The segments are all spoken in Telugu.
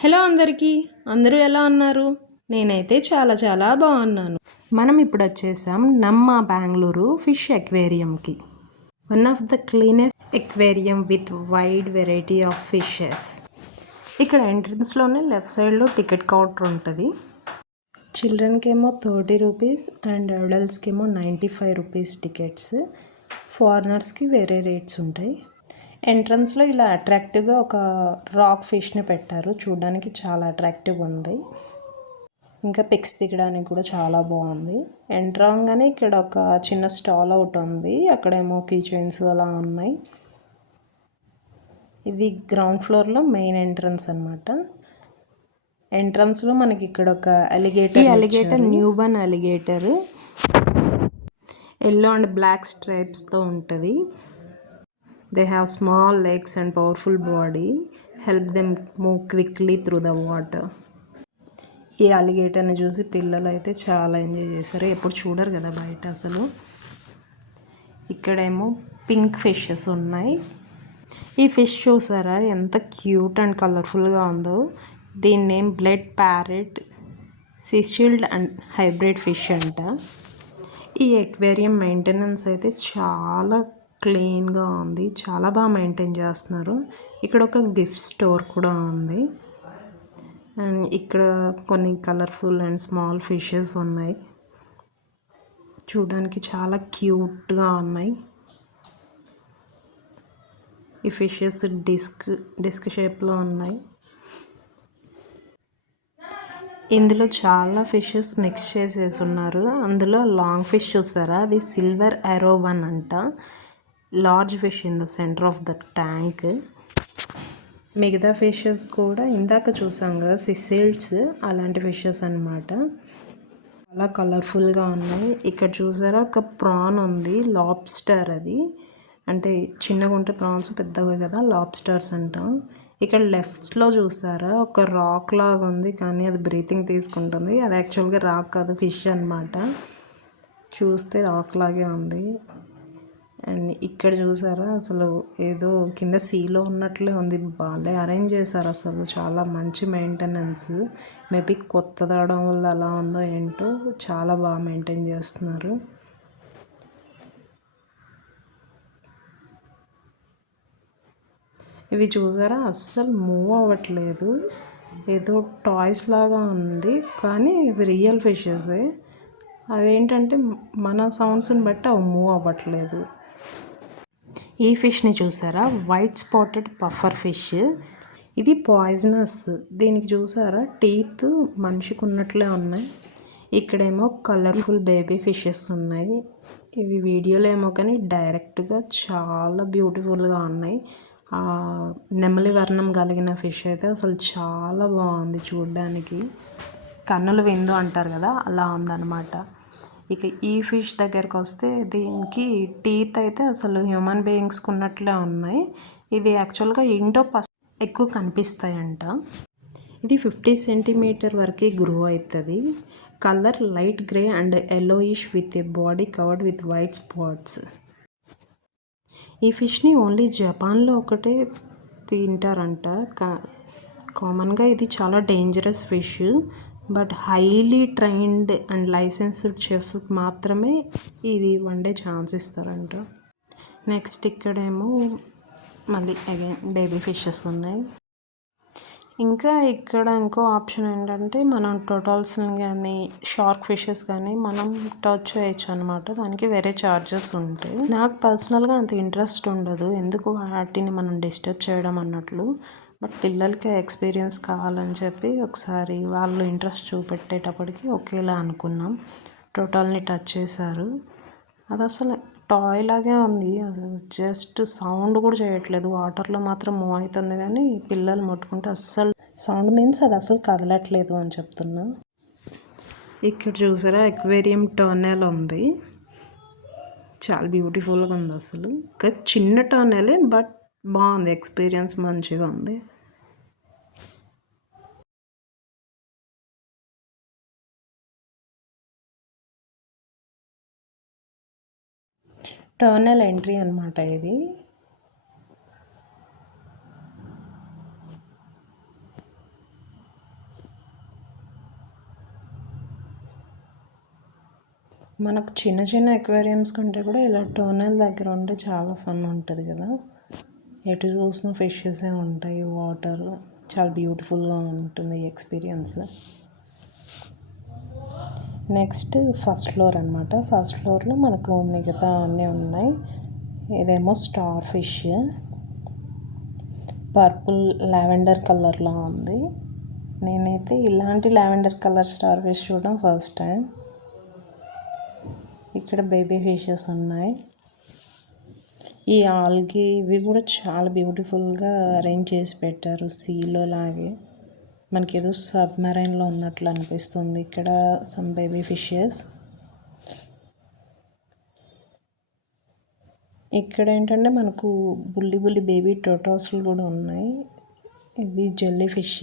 హలో అందరికీ, అందరూ ఎలా ఉన్నారు? నేనైతే చాలా బాగున్నాను. మనం ఇప్పుడు వచ్చేసాం నమ్మ బెంగళూరు ఫిష్ అక్వేరియంకి. One of the cleanest aquarium with wide variety of fishes. ఇక్కడ ఎంట్రన్స్లోనే లెఫ్ట్ సైడ్లో టికెట్ కౌంటర్ ఉంటుంది. చిల్డ్రన్కి ఏమో 30 రూపీస్ అండ్ అడల్ట్స్కి ఏమో 95 రూపీస్ టికెట్స్. ఫారినర్స్కి వేరే రేట్స్ ఉంటాయి. ఎంట్రన్స్లో ఇలా అట్రాక్టివ్గా ఒక రాక్ ఫిష్ని పెట్టారు. చూడడానికి చాలా అట్రాక్టివ్గా ఉంది. ఇంకా పిక్స్ దిగడానికి కూడా చాలా బాగుంది. ఎంటర్ అవ్వగానే ఇక్కడ ఒక చిన్న స్టాల్ ఒకటి ఉంది. అక్కడేమో కీ చైన్స్ అలా ఉన్నాయి. ఇది గ్రౌండ్ ఫ్లోర్లో మెయిన్ ఎంట్రన్స్ అనమాట. ఎంట్రన్స్లో మనకి ఇక్కడ ఒక alligator newborn alligator yellow and black స్ట్రైప్స్తో ఉంటుంది. They have small legs and powerful body, help them move quickly through the water. ఈ అలిగేటర్ని చూసి పిల్లలు అయితే చాలా ఎంజాయ్ చేశారు. ఎప్పుడు చూడరు కదా బయట అసలు. ఇక్కడేమో పింక్ ఫిషెస్ ఉన్నాయి. ఈ ఫిష్ చూసారా ఎంత క్యూట్ అండ్ కలర్ఫుల్గా ఉందో. దీని name blood parrot cichlid and hybrid fish అంట. ఈ అక్వేరియం మెయింటెనెన్స్ అయితే చాలా క్లీన్గా ఉంది. చాలా బాగా మెయింటైన్ చేస్తున్నారు. ఇక్కడ ఒక గిఫ్ట్ స్టోర్ కూడా ఉంది. అండ్ ఇక్కడ కొన్ని కలర్ఫుల్ అండ్ స్మాల్ ఫిషెస్ ఉన్నాయి. చూడడానికి చాలా క్యూట్గా ఉన్నాయి. ఈ ఫిషెస్ డిస్క్ షేప్లో ఉన్నాయి. ఇందులో చాలా ఫిషెస్ మిక్స్ చేసేసి ఉన్నారు. అందులో లాంగ్ ఫిష్ చూసారా, అది సిల్వర్ ఎరోవన్ అంట. Large fish in the centre of the tank. మిగతా ఫిషెస్ కూడా ఇందాక చూసాం కదా సిసిల్డ్స్, అలాంటి ఫిషెస్ అనమాట. చాలా కలర్ఫుల్గా ఉన్నాయి. ఇక్కడ చూసారా ఒక ప్రాన్ ఉంది, లాబ్స్టర్. అది అంటే చిన్నగా ఉంటే ప్రాన్స్ పెద్దగా కదా, లాబ్స్టర్స్ అంటాం. ఇక్కడ లెఫ్ట్లో చూసారా ఒక రాక్ లాగా ఉంది, కానీ అది బ్రీతింగ్ తీసుకుంటుంది. అది యాక్చువల్గా రాక్ కాదు, ఫిష్ అనమాట. చూస్తే రాక్ లాగే ఉంది. అండ్ ఇక్కడ చూసారా అసలు ఏదో కింద సీలో ఉన్నట్లే ఉంది. బాగా అరేంజ్ చేశారు అసలు. చాలా మంచి మెయింటెనెన్స్. మేబీ కొత్తది అవడం వల్ల అలా ఉందో ఏంటో, చాలా బాగా మెయింటైన్ చేస్తున్నారు. ఇవి చూసారా అస్సలు మూవ్ అవ్వట్లేదు. ఏదో టాయ్స్ లాగా ఉంది, కానీ ఇవి రియల్ ఫిషెసే. అవేంటంటే మన సౌండ్స్ని బట్టి అవి మూవ్ అవ్వట్లేదు. ఈ ఫిష్ని చూసారా, వైట్ స్పాటెడ్ పఫర్ ఫిష్. ఇది పాయిజనస్. దీనికి చూసారా టీత్ మనిషికి ఉన్నట్లే ఉన్నాయి. ఇక్కడేమో కలర్ఫుల్ బేబీ ఫిషెస్ ఉన్నాయి. ఇవి వీడియోలో ఏమో కానీ డైరెక్ట్గా చాలా బ్యూటిఫుల్గా ఉన్నాయి. నెమలి వర్ణం కలిగిన ఫిష్ అయితే అసలు చాలా బాగుంది చూడడానికి. కన్నుల విందు అంటారు కదా, అలా ఉందన్నమాట. ఇక ఈ ఫిష్ దగ్గరకు వస్తే దీనికి టీత్ అయితే అసలు హ్యూమన్ బీయింగ్స్కి ఉన్నట్లే ఉన్నాయి. ఇది యాక్చువల్గా ఇండో ఎక్కువ కనిపిస్తాయంట. ఇది 50 సెంటీమీటర్ వరకు గ్రో అవుతుంది. Colour light grey and yellowish with a body covered with white spots. ఈ ఫిష్ని ఓన్లీ జపాన్లో ఒకటే తింటారంట. కామన్గా ఇది చాలా dangerous fish, but highly trained and licensed చెఫ్స్కి మాత్రమే ఇది వండే ఛాన్స్ ఇస్తారంట. నెక్స్ట్ ఇక్కడేమో మళ్ళీ అగైన్ బేబీ ఫిషెస్ ఉన్నాయి. ఇంకా ఇక్కడ ఇంకో ఆప్షన్ ఏంటంటే మనం టోటల్స్ని కానీ షార్క్ ఫిషెస్ కానీ మనం టచ్ చేయొచ్చు అనమాట. దానికి వేరే ఛార్జెస్ ఉంటాయి. నాకు పర్సనల్గా అంత ఇంట్రెస్ట్ ఉండదు, ఎందుకు వాటిని మనం డిస్టర్బ్ చేయడం అన్నట్లు. బట్ పిల్లలకి ఎక్స్పీరియన్స్ కావాలని చెప్పి ఒకసారి వాళ్ళు ఇంట్రెస్ట్ చూపెట్టేటప్పటికి ఒకేలా అనుకున్నాం. టోటల్ని టచ్ చేశారు. అది అసలు టాయ్ లాగే ఉంది. అసలు జస్ట్ సౌండ్ కూడా చేయట్లేదు. వాటర్లో మాత్రం మూవ్ అవుతుంది, కానీ పిల్లలు ముట్టుకుంటే అస్సలు సౌండ్ మీన్స్ అది అసలు కదలట్లేదు అని చెప్తున్నా. ఇక్కడ చూసారా అక్వేరియం టర్నెల్ ఉంది. చాలా బ్యూటిఫుల్గా ఉంది అసలు. ఇంకా చిన్న టర్నెలే, బట్ బాగుంది, ఎక్స్పీరియన్స్ మంచిగా ఉంది. టర్నల్ ఎంట్రీ అనమాట ఇది. మనకు చిన్న చిన్న అక్వేరియంస్ కంటే కూడా ఇలా టోనల్ దగ్గర ఉంటే చాలా ఫన్ ఉంటుంది కదా. ఎటు చూసిన ఫిషెసే ఉంటాయి, వాటర్ చాలా బ్యూటిఫుల్గా ఉంటుంది ఎక్స్పీరియన్స్. నెక్స్ట్ ఫస్ట్ ఫ్లోర్ అనమాట. ఫస్ట్ ఫ్లోర్లో మనకు మిగతా అన్నీ ఉన్నాయి. ఇదేమో స్టార్ ఫిష్, పర్పుల్ లావెండర్ కలర్లో ఉంది. నేనైతే ఇలాంటి లావెండర్ కలర్ స్టార్ ఫిష్ చూడడం ఫస్ట్ టైం. ఇక్కడ బేబీ ఫిషెస్ ఉన్నాయి. ఈ ఆల్గి ఇవి కూడా చాలా బ్యూటిఫుల్గా అరేంజ్ చేసి పెట్టారు. సీలో లాగే మనకి ఏదో సబ్మెరైన్లో ఉన్నట్లు అనిపిస్తుంది. ఇక్కడ సమ్ బేబీ ఫిషెస్. ఇక్కడ ఏంటంటే మనకు బుల్లి బుల్లి బేబీ టోటాస్లు కూడా ఉన్నాయి. ఇది జెల్లీ ఫిష్.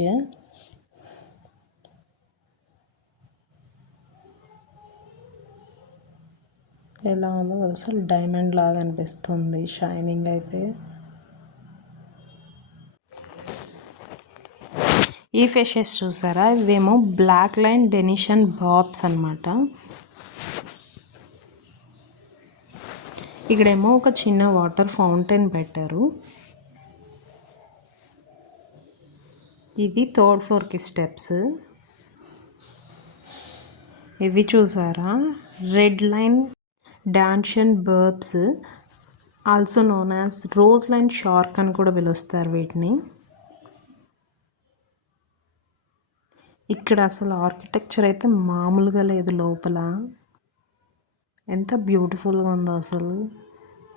ఎలా ఉందో అసలు డైమండ్ లాగా అనిపిస్తుంది షైనింగ్ అయితే. ఈ ఫిషెస్ చూసారా, ఇవేమో బ్లాక్ లైన్ డెనిషన్ బాబ్స్ అనమాట. ఇక్కడేమో ఒక చిన్న వాటర్ ఫౌంటైన్ పెట్టారు. ఇది థర్డ్ ఫ్లోర్కి స్టెప్స్. ఇవి చూసారా, red line డాన్షన్ barbs, also known as rose line shark అని కూడా పిలుస్తారు వీటిని. ఇక్కడ అసలు ఆర్కిటెక్చర్ అయితే మామూలుగా లేదు. లోపల ఎంత బ్యూటిఫుల్గా ఉందో అసలు.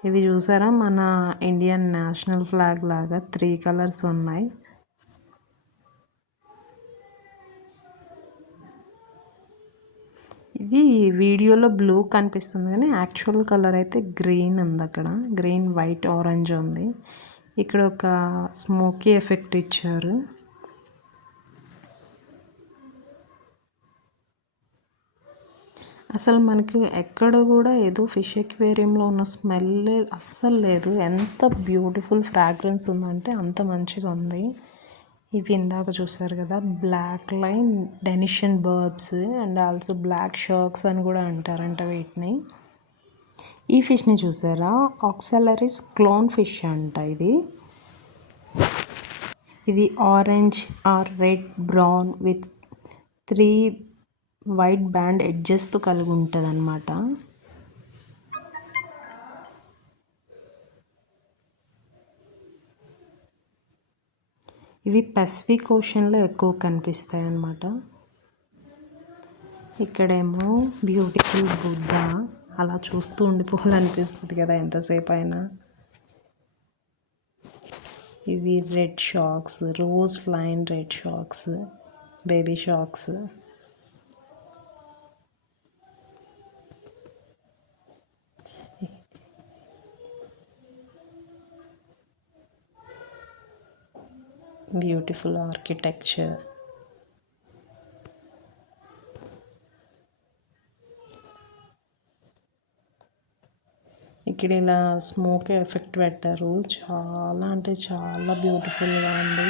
ఇవి చూసారా, మన ఇండియన్ నేషనల్ ఫ్లాగ్ లాగా 3 కలర్స్ ఉన్నాయి. ఇది వీడియోలో బ్లూ కనిపిస్తుంది కానీ యాక్చువల్ కలర్ అయితే గ్రీన్ ఉంది. అక్కడ గ్రీన్, వైట్, ఆరెంజ్ ఉంది. ఇక్కడ ఒక స్మోకీ ఎఫెక్ట్ ఇచ్చారు. అసలు మనకి ఎక్కడ కూడా ఏదో ఫిష్ ఎక్వేరియంలో ఉన్న స్మెల్ అస్సలు లేదు. ఎంత బ్యూటిఫుల్ ఫ్రాగ్రెన్స్ ఉందంటే అంత మంచిగా ఉంది. ఇవి ఇందాక చూసారు కదా, black line Denison barbs and also black sharks అని కూడా అంటారంట వీటిని. ఈ ఫిష్ని చూసారా, ఆక్సలరీస్ క్లోన్ ఫిష్ అంట. ఇది orange or red brown with 3 white band ఎడ్జెస్తో కలిగి ఉంటుంది అన్నమాట. ఇవి పసిఫిక్ ఓషన్లో ఎక్కువ కనిపిస్తాయి అన్నమాట. ఇక్కడేమో బ్యూటిఫుల్ బుద్ధ, అలా చూస్తూ ఉండిపోవాలనిపిస్తుంది కదా ఎంతసేపు అయినా. ఇవి red sharks, rose line red sharks, baby sharks. Beautiful architecture. ఇక్కడ ఇలా స్మోక్ ఎఫెక్ట్ పెట్టారు. చాలా అంటే చాలా బ్యూటిఫుల్గా ఉంది.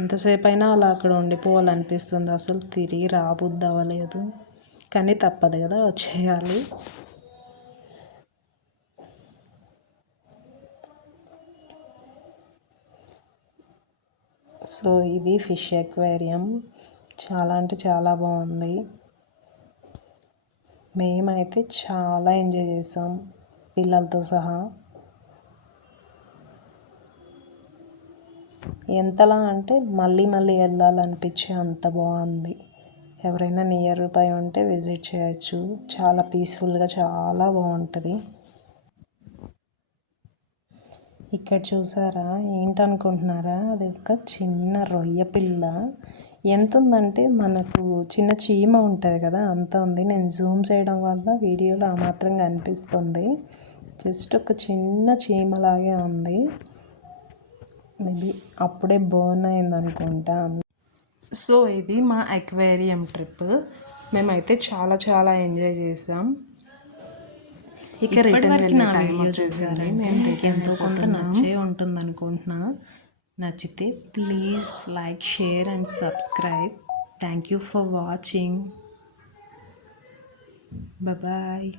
ఎంతసేపు అయినా అలా అక్కడ ఉండిపోవాలనిపిస్తుంది. అసలు తిరిగి రాబుద్ది అవ్వలేదు కానీ తప్పదు కదా, వచ్చేయాలి. సో ఇది ఫిష్ అక్వేరియం. చాలా అంటే చాలా బాగుంది. మేమైతే చాలా ఎంజాయ్ చేసాం పిల్లలతో సహా. ఎంతలా అంటే మళ్ళీ మళ్ళీ వెళ్ళాలనిపించే అంత బాగుంది. ఎవరైనా నియర్ బై ఉంటే విజిట్ చేయొచ్చు. చాలా పీస్ఫుల్గా చాలా బాగుంటుంది. ఇక్కడ చూసారా, ఏంటనుకుంటున్నారా, అది ఒక చిన్న రొయ్య పిల్ల. ఎంత ఉందంటే మనకు చిన్న చీమ ఉంటుంది కదా అంత ఉంది. నేను జూమ్ చేయడం వల్ల వీడియోలో ఆ మాత్రంగా అనిపిస్తుంది. జస్ట్ ఒక చిన్న చీమలాగే ఉంది. మేబీ అప్పుడే బర్న్ అయింది అనుకుంటా. సో ఇది మా అక్వేరియం ట్రిప్. మేమైతే చాలా చాలా ఎంజాయ్ చేసాం. ఇక రిటర్న్ వెళ్ళే టైం వచ్చేసింది. నేను ఎంతో కొంత నచ్చే ఉంటుంది అనుకుంటున్నా. నచ్చితే please like, share and subscribe. Thank you for watching. Bye.